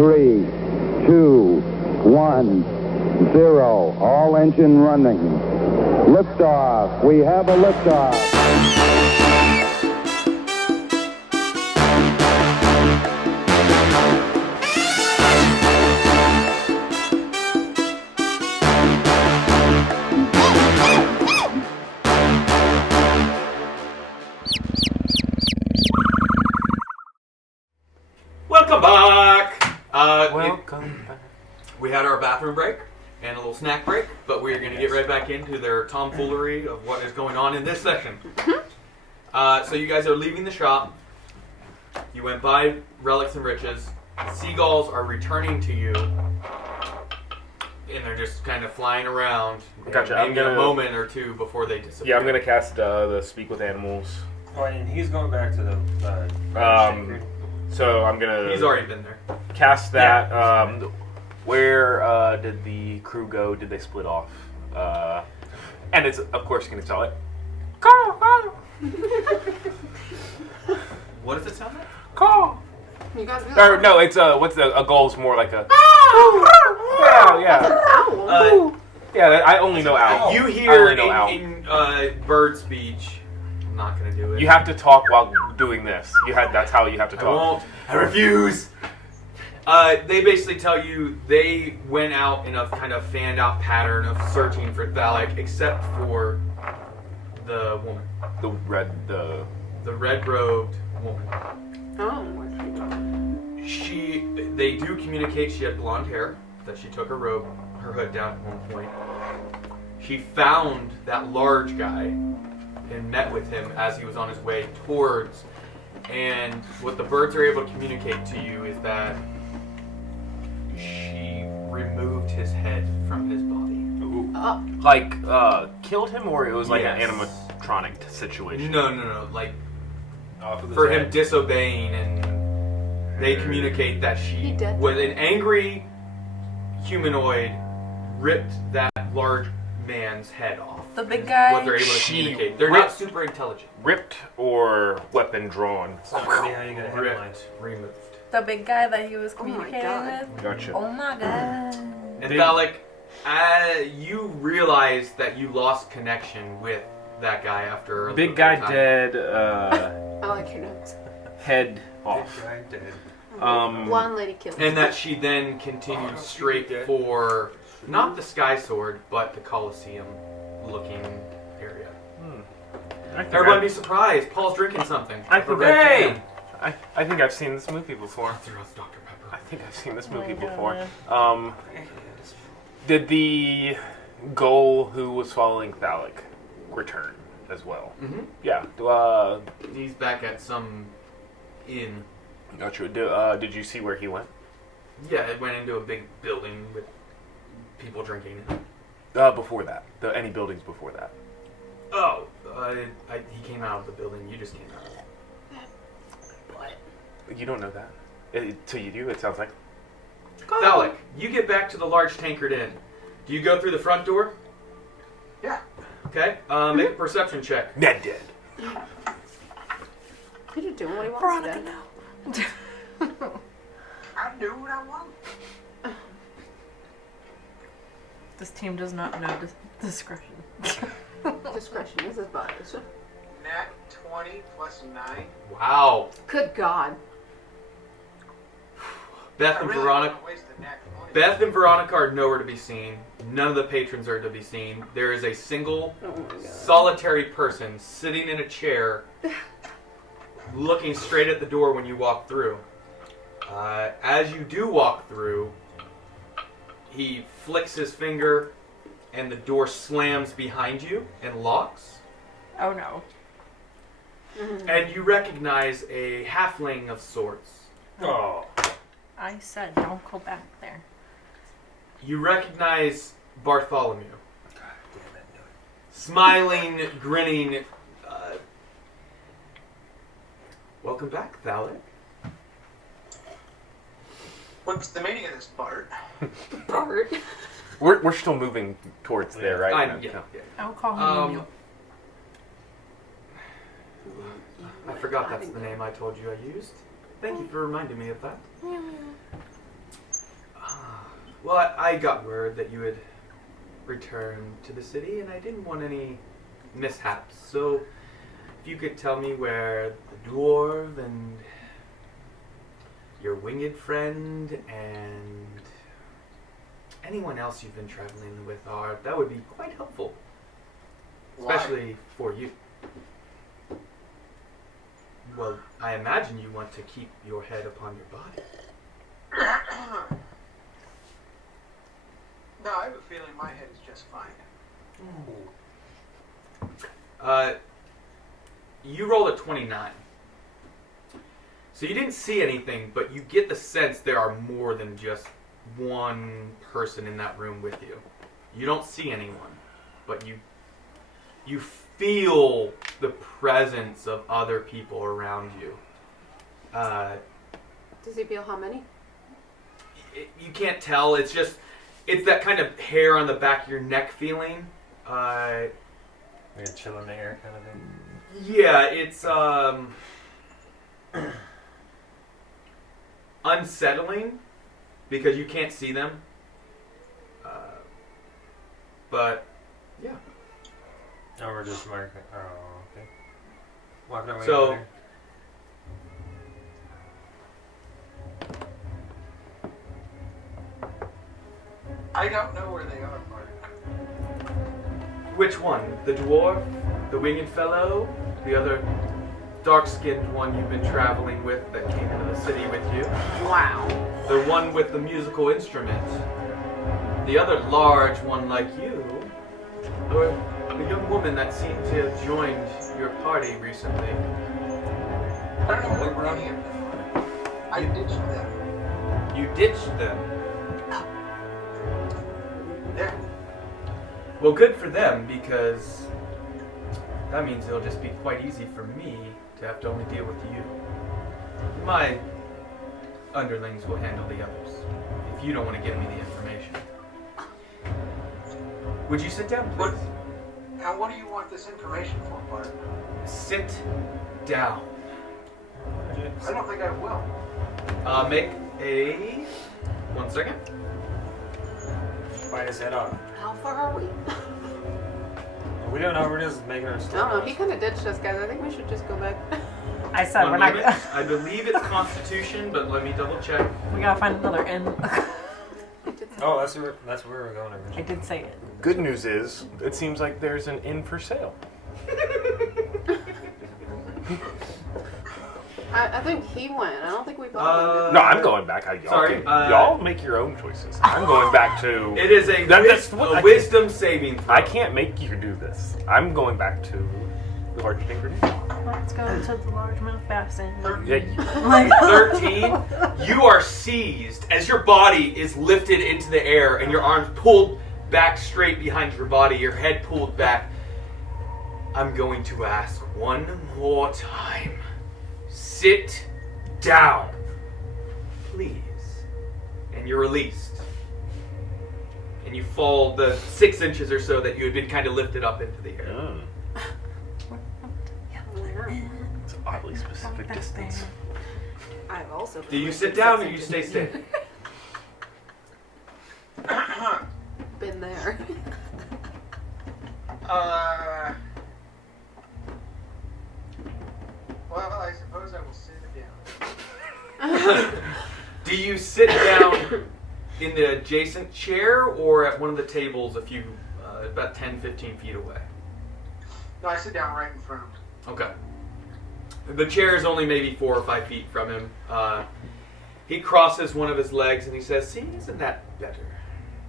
3, 2, 1, 0. All engine running. Liftoff. We have a liftoff. Welcome back! Welcome back. We had our bathroom break and a little snack break, but we're going to get right back into their tomfoolery of what is going on in this session. So you guys are leaving the shop. You went by Relics and Riches. Seagulls are returning to you, and they're just kind of flying around. Gotcha. Maybe a moment or two before they disappear. Yeah, I'm gonna cast the Speak with Animals. Oh, and he's going back to the. So I'm gonna. He's already been there. Cast that. Yeah, where did the crew go? Did they split off? And it's of course gonna tell it. Call, call. What does it sound like? Call. You guys do that? Or no, it's what's a goal's more like a. That's an owl. Yeah, I only know owl. You hear in bird speech. I'm not gonna do it. You have to talk while doing this. That's how you have to talk. I won't. I refuse. They basically tell you they went out in a kind of fanned out pattern of searching for Thaluk, except for the woman. The red robed woman. Oh, where's she going? They do communicate she had blonde hair, that she took her hood down at one point. She found that large guy and met with him as he was on his way towards. And what the birds are able to communicate to you is that she removed his head from his body. Like, killed him, or it was like Yes. an animatronic situation? No. Like, for him disobeying, and they communicate that she, with an angry humanoid, ripped that large man's head off. The big guy? What they're able to communicate. They're not super intelligent. Ripped or weapon drawn? It's not really how you get a headline. Ripped, removed. The big guy that he was communicating God. with? Gotcha. Oh my god. And Thaluk, you realize that you lost connection with that guy after a Big little guy bit of time. dead, I like your notes. head off. Big guy dead. Blonde lady killed. And that she then continued straight for, not the Sky Sword, but the Colosseum looking area. Everybody be surprised. Paul's drinking something. I think Hey! I think I've seen this movie before. Dr. Pepper. I think I've seen this Oh movie my before. God. Did the goal who was following Thaluk return as well? Mm-hmm. Yeah. He's back at some inn. Gotcha. Did you see where he went? Yeah, it went into a big building with people drinking. Before that. Any buildings before that? Oh, he came out of the building. You just came out. What? You don't know that. Till you do, it sounds like. Thaluk, you get back to the large tankard inn. Do you go through the front door? Yeah. Okay. Make a perception check. Ned dead. He's just doing what he wants Veronica, to do. no. I do what I want. This team does not know discretion. Discretion is advised. Nat 20 plus 9. Wow. Good God. Beth and Veronica are nowhere to be seen. None of the patrons are to be seen. There is a single, solitary person sitting in a chair, looking straight at the door when you walk through. As you do walk through, he flicks his finger, and the door slams behind you and locks. Oh no. And you recognize a halfling of sorts. Oh. I said don't go back there. You recognize Bartholomew. Smiling, grinning. Welcome back, Thaluk. What's the meaning of this, Bart? Bart. We're still moving towards there, right? Yeah. I'll call him Emil. I forgot that's the name I told you I used. Thank you for reminding me of that. Well, I got word that you had returned to the city, and I didn't want any mishaps. So, if you could tell me where the dwarf and your winged friend and anyone else you've been traveling with are, that would be quite helpful. Why? Especially for you. Well, I imagine you want to keep your head upon your body. No, I have a feeling my head is just fine. You rolled a 29. So you didn't see anything, but you get the sense there are more than just one person in that room with you. You don't see anyone, but you feel the presence of other people around you. Does he feel how many? You can't tell. It's that kind of hair on the back of your neck feeling. Like a chill in the air kind of thing. Yeah, it's unsettling because you can't see them. But yeah. Oh, we're just marking. Oh, okay. Walking our way So- over there. I don't know where they are, Bart. Which one? The dwarf? The winged fellow? The other dark-skinned one you've been traveling with that came into the city with you? Wow. The one with the musical instrument? The other large one like you? Or the young woman that seemed to have joined your party recently? I don't know where any of them are. I ditched them. You ditched them. Yeah. Well, good for them, because that means it'll just be quite easy for me to have to only deal with you. My underlings will handle the others, if you don't want to give me the information. Would you sit down, please? Now, what do you want this information for, Bart? Sit down. I don't think I will. Make a... 1 second. Bite his head off. How far are we? We don't know. We're just making our I story. don't know. He kind of ditched us, guys. I think we should just go back. I said One we're not. moment. I believe it's Constitution, but let me double check. We gotta find another inn. Oh, that's where we're going I originally. did say it. Good news is, it seems like there's an inn for sale. I think he went. I don't think we both No, I'm going back. Y'all, Sorry, y'all make your own choices. I'm going back to. It is a, That's what I- wisdom saving throw. I can't make you do this. I'm going back to the large finger. Let's go to the largemouth basin. Yeah, you- Like 13, you are seized as your body is lifted into the air and your arms pulled back straight behind your body, your head pulled back. I'm going to ask one more time. Sit down, please. And you're released. And you fall the 6 inches or so that you had been kind of lifted up into the air. Mm, it's an oddly specific distance. I've also. Do you sit down or you stay standing? Been there. Well, I suppose I will sit down. Do you sit down in the adjacent chair or at one of the tables a few, about 10, 15 feet away? No, I sit down right in front of him. Okay. The chair is only maybe 4 or 5 feet from him. He crosses one of his legs and he says, "See, isn't that better?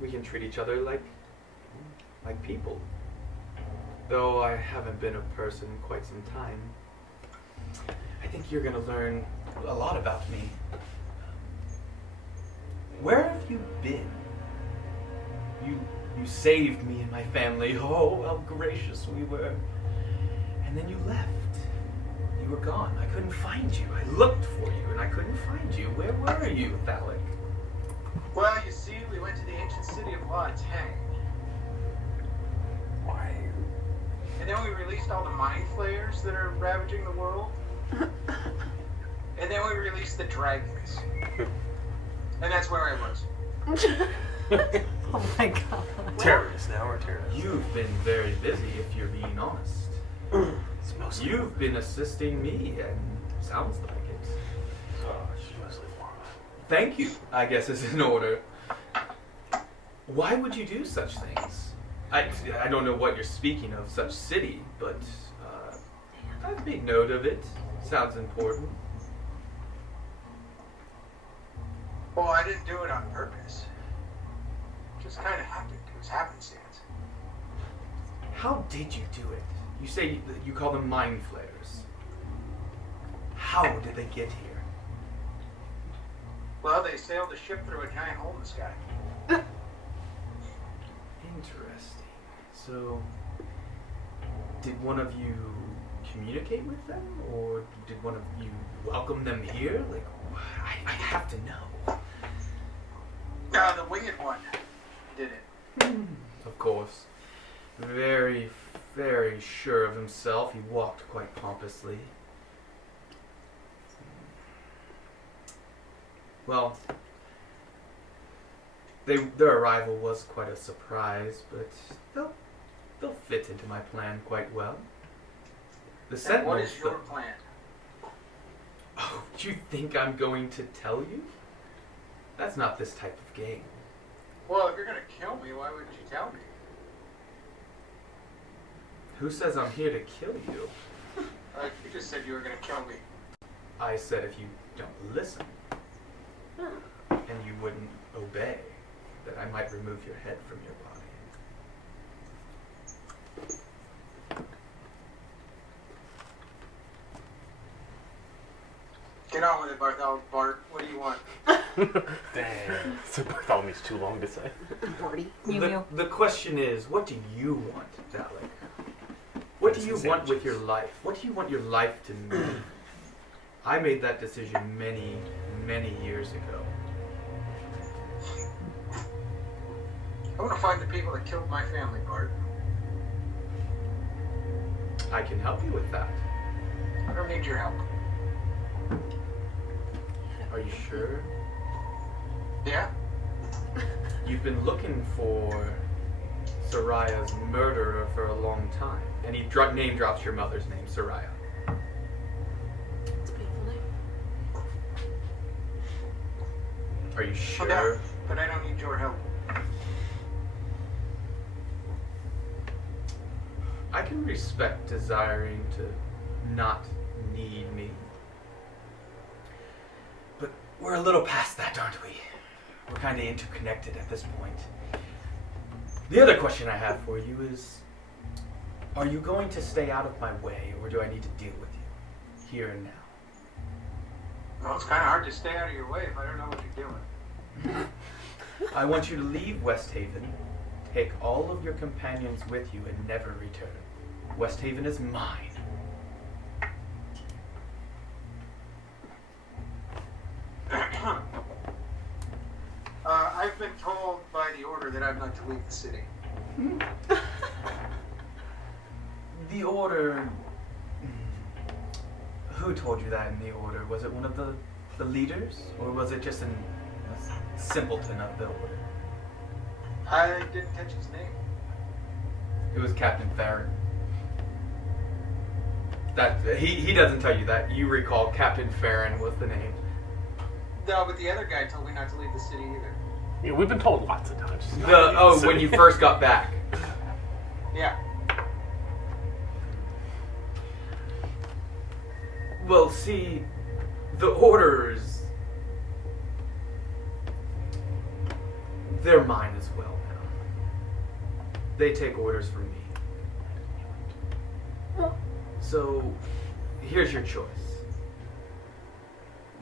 We can treat each other like people. Though I haven't been a person in quite some time. I think you're going to learn a lot about me. Where have you been? You saved me and my family. Oh, how gracious we were. And then you left. You were gone. I couldn't find you. I looked for you and I couldn't find you. Where were you, Thaluk?" Well, you see, we went to the ancient city of La Tang. Why? And then we released all the mind flayers that are ravaging the world. And then we released the dragons. And that's where I was. Oh my god. Terrorists now or terrorists? You've been very busy, if you're being honest. It's mostly You've been assisting me, and sounds like it. Oh, she's mostly Laura. Thank you, I guess is in order. Why would you do such things? I don't know what you're speaking of, such city, but I've made note of it. Sounds important. Well, I didn't do it on purpose. It just kind of happened. It was happenstance. How did you do it? You say that you call them mind flares. How did they get here? Well, they sailed the ship through a giant hole in the sky. Interesting. So, did one of you communicate with them, or did one of you welcome them here? Like, I have to know. The winged one did it. Of course. Very, very sure of himself, he walked quite pompously. Well, their arrival was quite a surprise, but they'll fit into my plan quite well. The And Sentinels. what is your plan? Oh, do you think I'm going to tell you? That's not this type of game. Well, if you're gonna kill me, why wouldn't you tell me? Who says I'm here to kill you? You just said you were gonna kill me. I said if you don't listen, and you wouldn't obey, that I might remove your head from your body. Get on with it, Bart. What do you want? Damn. So Bartholomew's too long to say. Marty. The question is, what do you want, Thaluk? What do you want with your life? What do you want your life to mean? I made that decision many, many years ago. I want to find the people that killed my family, Bart. I can help you with that. I don't need your help. Are you sure? Yeah? You've been looking for Soraya's murderer for a long time. And he name drops your mother's name, Soraya. It's a beautiful name. Are you Yeah, sure? but I don't need your help. I can respect desiring to not need me. But we're a little past that, aren't we? We're kind of interconnected at this point. The other question I have for you is, are you going to stay out of my way, or do I need to deal with you here and now? Well, it's kind of hard to stay out of your way if I don't know what you're doing. I want you to leave Westhaven, take all of your companions with you, and never return. Westhaven is mine. I've been told by the order that I'm not to leave the city. The order... Who told you that in the order? Was it one of the leaders? Or was it just a simpleton of the order? I didn't catch his name. It was Captain Farron. That he doesn't tell you that. You recall Captain Farron was the name. No, but the other guy told me not to leave the city either. Yeah, we've been told lots of times. When you first got back. Yeah. Well, see, the orders, they're mine as well now. They take orders from me. So, here's your choice.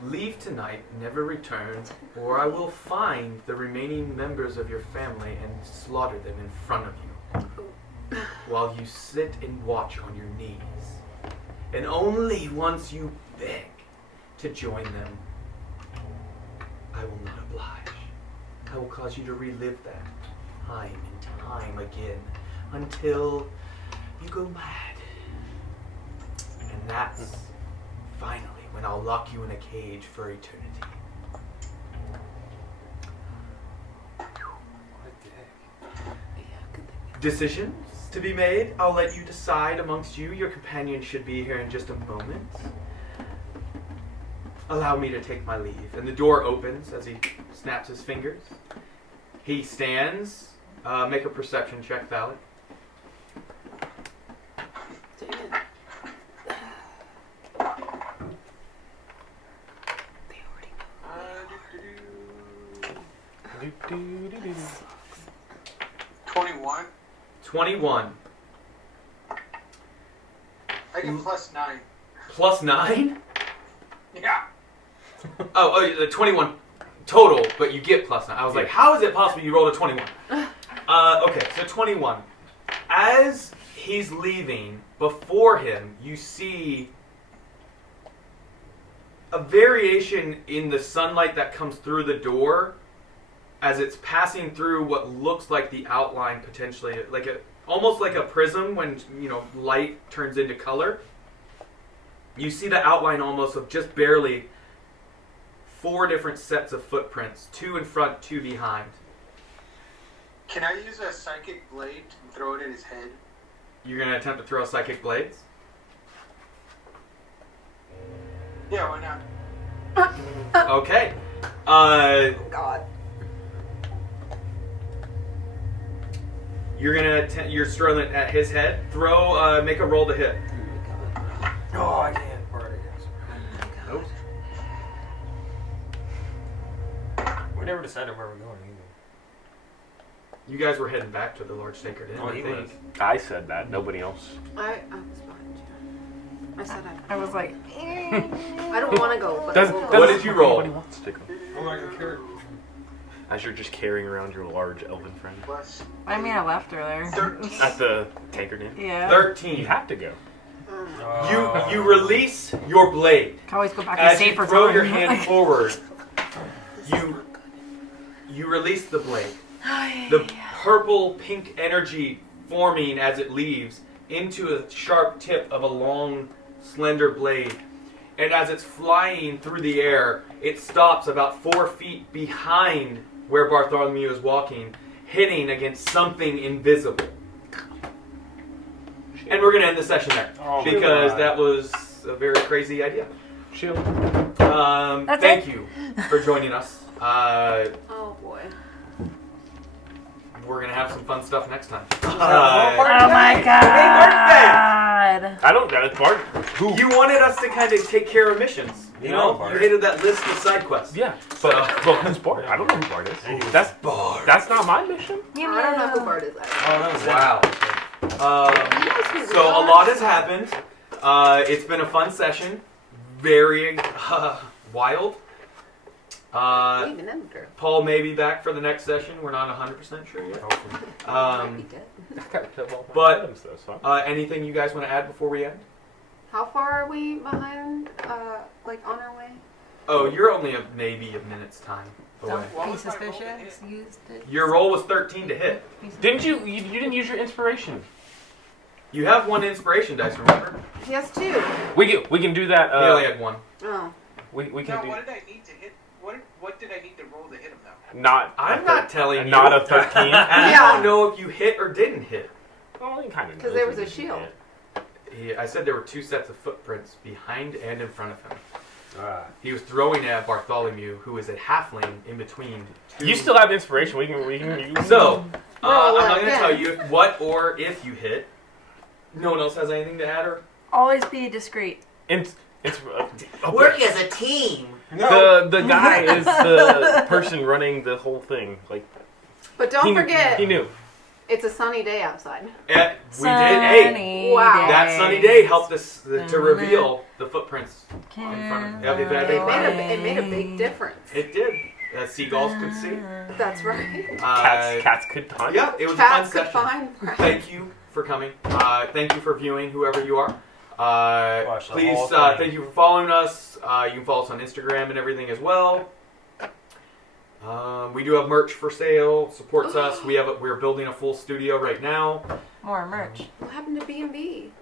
Leave tonight, never return, or I will find the remaining members of your family and slaughter them in front of you, while you sit and watch on your knees. And only once you beg to join them, I will not oblige. I will cause you to relive that time and time again until you go mad. And that's finally when I'll lock you in a cage for eternity. decisions to be made. I'll let you decide amongst you. Your companion should be here in just a moment. Allow me to take my leave. And the door opens as he snaps his fingers. He stands. Make a perception check, Thaluk. Dang it. They already know. 21. 21. I get plus 9. Plus 9? Yeah. Oh, 21 total, but you get plus 9. I was like, how is it possible you rolled a 21? Okay, so 21. As he's leaving, before him, you see a variation in the sunlight that comes through the door as it's passing through what looks like the outline potentially, almost like a prism when light turns into color. You see the outline almost of just barely 4 different sets of footprints, 2 in front, 2 behind. Can I use a psychic blade and throw it at his head? You're going to attempt to throw psychic blades? Yeah, why not? Okay. God. You're throwing it at his head. Make a roll to hit. Oh, I can't burn it. Nope. We never decided where we're going either. You guys were heading back to the large sacred inn, Oh, I he think. was. I said that. Nobody else. I was behind you. I said I was like, I don't want to go, but I will What go. did you roll? Nobody wants to go. I'm not gonna care. As you're just carrying around your large elven friend Plus I mean, I left her there. 13. at the tankard inn. Yeah. 13. You have to go. You release your blade. Can always go back to As you safer throw time. your hand forward, you release the blade. The purple pink energy forming as it leaves into a sharp tip of a long, slender blade. And as it's flying through the air, it stops about 4 feet behind where Bartholomew is walking, hitting against something invisible. And we're going to end the session there, Oh, because God. that was a very crazy idea. Shield. That's Thank it. you for joining us. Oh boy. We're going to have some fun stuff next time. Oh my god. I don't know. Bart. Who? You wanted us to kind of take care of missions. You Yeah, know, Bart. you hated that list of side quests. Yeah. But who's Bart? I don't know who Bart is. That's not my mission. I don't know who Bart is. Oh, that was Wow. So a lot has happened. It's been a fun session. Very wild. Even Ender. Paul may be back for the next session. We're not 100% sure yet. Might be dead. But anything you guys want to add before we end? How far are we behind? Like on our way? Oh, you're only maybe a minute's time away. Be suspicious. Used it. Your roll was 13 to hit. Didn't you? You didn't use your inspiration. You have 1 inspiration dice, remember? He has 2. We can do that. He only had 1. Oh. We can Now, do. what did I need to hit? What did I need to roll to hit him though? Not. I'm not telling you. Not a 13. And I Yeah. don't know if you hit or didn't hit. Well, you kind of. 'Cause there was a shield. I said there were 2 sets of footprints behind and in front of him. Ah. He was throwing at Bartholomew, who is a halfling in between 2. You still have inspiration. We can use. So, Roll I'm not going to again. tell you what or if you hit. No one else has anything to add, or Always be discreet. It's work as a team. the guy is the person running the whole thing. Like But don't forget, he knew. it's a sunny day outside. We did. Hey, Wow. that sunny day helped us to reveal the footprints in front of. It made a big difference. It did. Seagulls could see. That's right. Cats could hunt. Yeah, it was Cats a could fun session. find prey. Thank you for coming. Thank you for viewing, whoever you are. Watch the Please, whole thing. thank you for following us. You can follow us on Instagram and everything as well. We do have merch for sale. Supports us. We're building a full studio right now. More merch. What happened to B&B?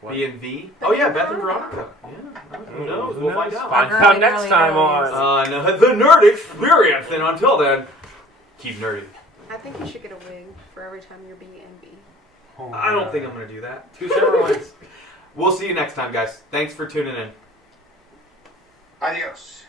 What? B&V. Oh yeah, Beth and Veronica. Yeah. Who knows? We'll find out. Find Girly, out next girly, time girlies. on. The Nerd Experience. And until then, keep nerdy. I think you should get a wig for every time you're B and B. Oh, I don't think I'm going to do that. 2 separate ones. We'll see you next time, guys. Thanks for tuning in. Adios.